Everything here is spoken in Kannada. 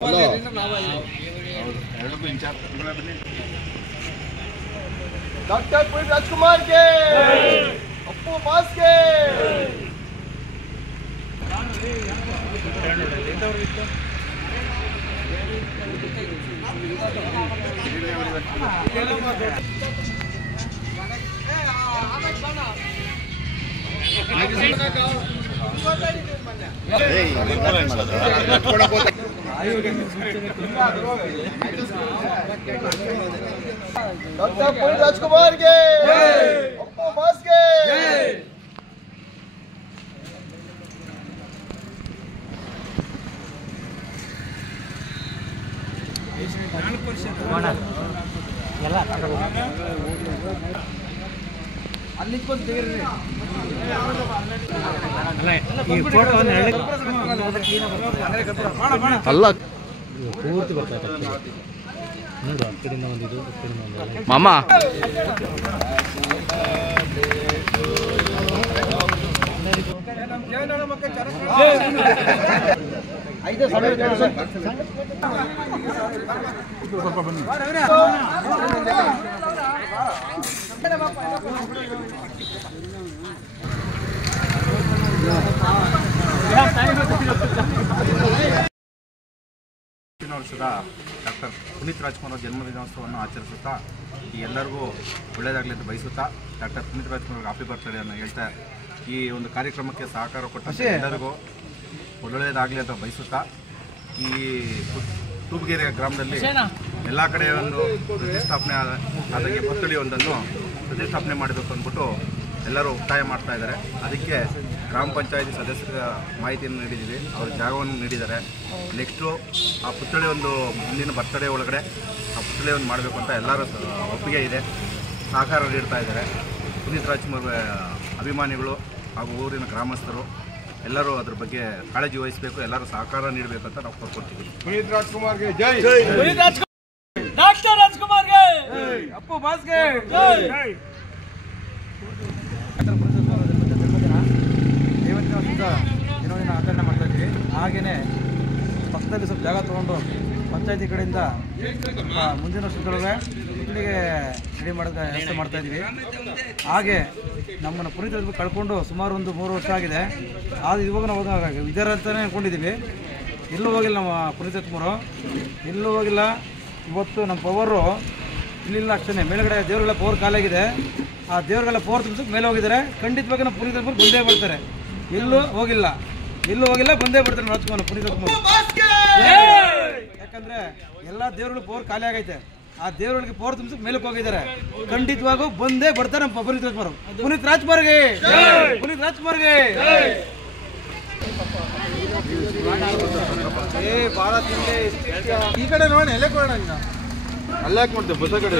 डॉक्टर पुनीत राजकुमार के अप्पू बास के डॉक्टर पुनीत राजकुमार के अप्पू बास के ಅಲ್ಲ ಪೂರ್ತಿ ಬರ್ತಾ ನೋಡು ಆ ಕಡೆಯಿಂದ ಒಂದಿದು ಮಾಮ ವರ್ಷದ ಡಾಕ್ಟರ್ ಪುನೀತ್ ರಾಜ್ಕುಮಾರ್ ಜನ್ಮದಿನೋತ್ಸವವನ್ನು ಆಚರಿಸುತ್ತಾ ಎಲ್ಲರಿಗೂ ಒಳ್ಳೆಯದಾಗಲಿ ಅಂತ ಬಯಸುತ್ತಾ doctor Puneeth Rajkumar happy birthday ಅನ್ನು ಹೇಳ್ತಾ ಈ ಒಂದು ಕಾರ್ಯಕ್ರಮಕ್ಕೆ ಸಹಕಾರ ಕೊಟ್ಟ ಎಲ್ಲರಿಗೂ ಒಳ್ಳೆಯದಾಗಲಿ ಅಂತ ಬಯಸುತ್ತಾ ಈ ತೂಬಗೆರೆ ಗ್ರಾಮದಲ್ಲಿ ಎಲ್ಲ ಕಡೆ ಒಂದು ಪ್ರತಿಷ್ಠಾಪನೆ ಆದಾಗೆ ಪುತ್ಥಳಿಯೊಂದನ್ನು ಪ್ರತಿಷ್ಠಾಪನೆ ಮಾಡಬೇಕು ಅಂದ್ಬಿಟ್ಟು ಎಲ್ಲರೂ ಒತ್ತಾಯ ಮಾಡ್ತಾ ಇದ್ದಾರೆ. ಅದಕ್ಕೆ ಗ್ರಾಮ ಪಂಚಾಯತಿ ಸದಸ್ಯರ ಮಾಹಿತಿಯನ್ನು ನೀಡಿದ್ದೀವಿ, ಅವ್ರ ಜಾಗವನ್ನು ನೀಡಿದ್ದಾರೆ. ನೆಕ್ಸ್ಟು ಆ ಪುತ್ಥಳಿ ಒಂದು ಮುಂದಿನ ಬರ್ತಡೇ ಒಳಗಡೆ ಆ ಪುತ್ಥಳಿ ಒಂದು ಮಾಡಬೇಕು ಅಂತ ಎಲ್ಲರೂ ಒಪ್ಪಿಗೆ ಇದೆ, ಸಹಕಾರ ನೀಡ್ತಾ ಇದ್ದಾರೆ. ಪುನೀತ್ ರಾಜ್ಕುಮಾರ್ ಅಭಿಮಾನಿಗಳು ಹಾಗೂ ಊರಿನ ಗ್ರಾಮಸ್ಥರು ಎಲ್ಲರೂ ಅದ್ರ ಬಗ್ಗೆ ಕಾಳಜಿ ವಹಿಸಬೇಕು, ಎಲ್ಲರೂ ಸಹಕಾರ ನೀಡಬೇಕು ಅಂತ ನಾವು ಕೋರ್ಕೊಡ್ತೀವಿ. पुनीत राजकुमार के जय, डॉक्टर राजकुमार के अप्पू बास के जय। ದಿನವನ್ನು ಆಚರಣೆ ಮಾಡ್ತಾ ಇದ್ವಿ. ಹಾಗೆಯೇ ಪಕ್ಕದಲ್ಲಿ ಸ್ವಲ್ಪ ಜಾಗ ತೊಗೊಂಡು ಪಂಚಾಯತಿ ಕಡೆಯಿಂದ ಮುಂದಿನ ವರ್ಷದೊಳಗೆ ಇಲ್ಲಿಗೆ ರೆಡಿ ಮಾಡೋದಕ್ಕೆ ವ್ಯವಸ್ಥೆ ಮಾಡ್ತಾ ಇದ್ವಿ. ಹಾಗೆ ನಮ್ಮನ್ನು ಪುನೀತ್ ಕಳ್ಕೊಂಡು ಸುಮಾರು ಒಂದು 3 ವರ್ಷ ಆಗಿದೆ. ಆದರೆ ಇವಾಗ ನಾವು ವಿದ್ಯಾರ್ಥಿನೇ ಅಂದ್ಕೊಂಡಿದ್ದೀವಿ. ಎಲ್ಲೂ ಹೋಗಿಲ್ಲ ನಮ್ಮ ಪುನೀತ್ ರಾಜ್ಕುಮಾರು, ಎಲ್ಲೂ ಹೋಗಿಲ್ಲ. ಇವತ್ತು ನಮ್ಮ ಪವರು ಇಲ್ಲಿಲ್ಲ ಅಷ್ಟೇ, ಮೇಲುಗಡೆ ದೇವರುಗಳ ಪವರ್ ಖಾಲಿಯಾಗಿದೆ. ಆ ದೇವರುಗಳ ಪವರ್ ತುಂಬಿಸೋಕೆ ಮೇಲೆ ಹೋಗಿದ್ದಾರೆ. ಖಂಡಿತವಾಗಿ ನಮ್ಮ ಪುನೀತ್ ರಾಜ್ಕುಮಾರ್ ಬಂದೇ ಬರ್ತಾರೆ, ಎಲ್ಲೂ ಹೋಗಿಲ್ಲ ಬಂದೇ ಬರ್ತಾರೆ ರಾಜ್ಕುಮಾರ್ ಪುನೀತ್ ರಾಜ್ಕುಮಾರ್. ಯಾಕಂದರೆ ಎಲ್ಲ ದೇವರುಗಳ ಪವರ್ ಖಾಲಿ ಆಗೈತೆ, ಆ ದೇವರುಗಳಿಗೆ ಪವರ್ ತುಂಬಿಸೋಕೆ ಮೇಲಕ್ಕೆ ಹೋಗಿದ್ದಾರೆ. ಖಂಡಿತವಾಗೂ ಬಂದೇ ಬರ್ತಾರೆ ನಮ್ಮ ಪುನೀತ್ ರಾಜ್ಕುಮಾರ್. ಪುನೀತ್ ರಾಜ್ಕುಮಾರ್ಗೆ ಪುನೀತ್ ರಾಜ್ಕುಮಾರ್ಗೆ ಈ ಕಡೆ ನೋಡಿ ಎಲೆ ಕೊಡೋಣ, ಅಲ್ಲೇ ಯಾಕೆ ಮಾಡ್ತೇವೆ ಬಸ ಕಡೆ